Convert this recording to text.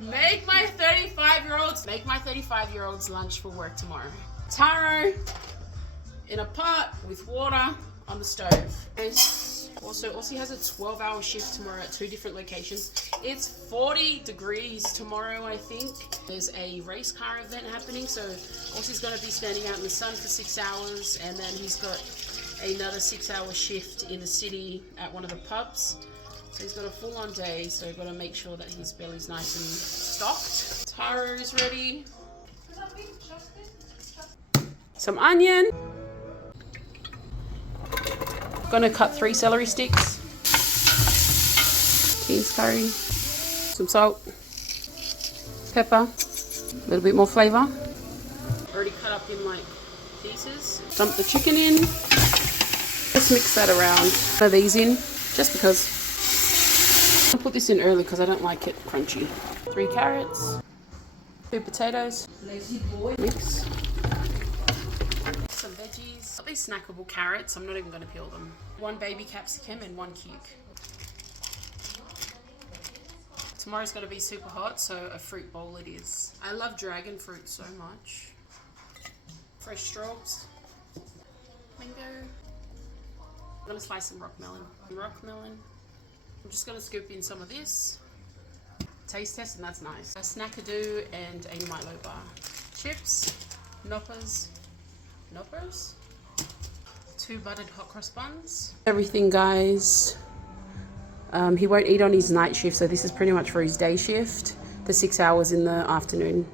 Make my 35-year-old's lunch for work tomorrow. Taro in a pot with water on the stove. And also, Aussie has a 12-hour shift tomorrow at 2 different locations. It's 40 degrees tomorrow, I think. There's a race car event happening, so Aussie's going to be standing out in the sun for 6 hours, and then he's got another 6-hour shift in the city at one of the pubs. So he's got a full-on day, so we've got to make sure that his belly's nice and stocked. Taro is ready. Some onion. Gonna cut 3 celery sticks. Cheese curry. Some salt. Pepper. A little bit more flavour. Already cut up in like pieces. Dump the chicken in. Just mix that around. Put these in, just because. I'll put this in early because I don't like it crunchy. 3 carrots. 2 potatoes. Mix. Some veggies. Got these snackable carrots. I'm not even going to peel them. 1 baby capsicum and 1 cuke. Tomorrow's going to be super hot, so a fruit bowl it is. I love dragon fruit so much. Fresh straws. Mango. I'm going to slice some rock melon. I'm just going to scoop in some of this. Taste test, and that's nice. A Snackadoo and a Milo bar. Chips, Noppers, 2 buttered hot cross buns. Everything, guys. He won't eat on his night shift, so this is pretty much for his day shift. The 6 hours in the afternoon.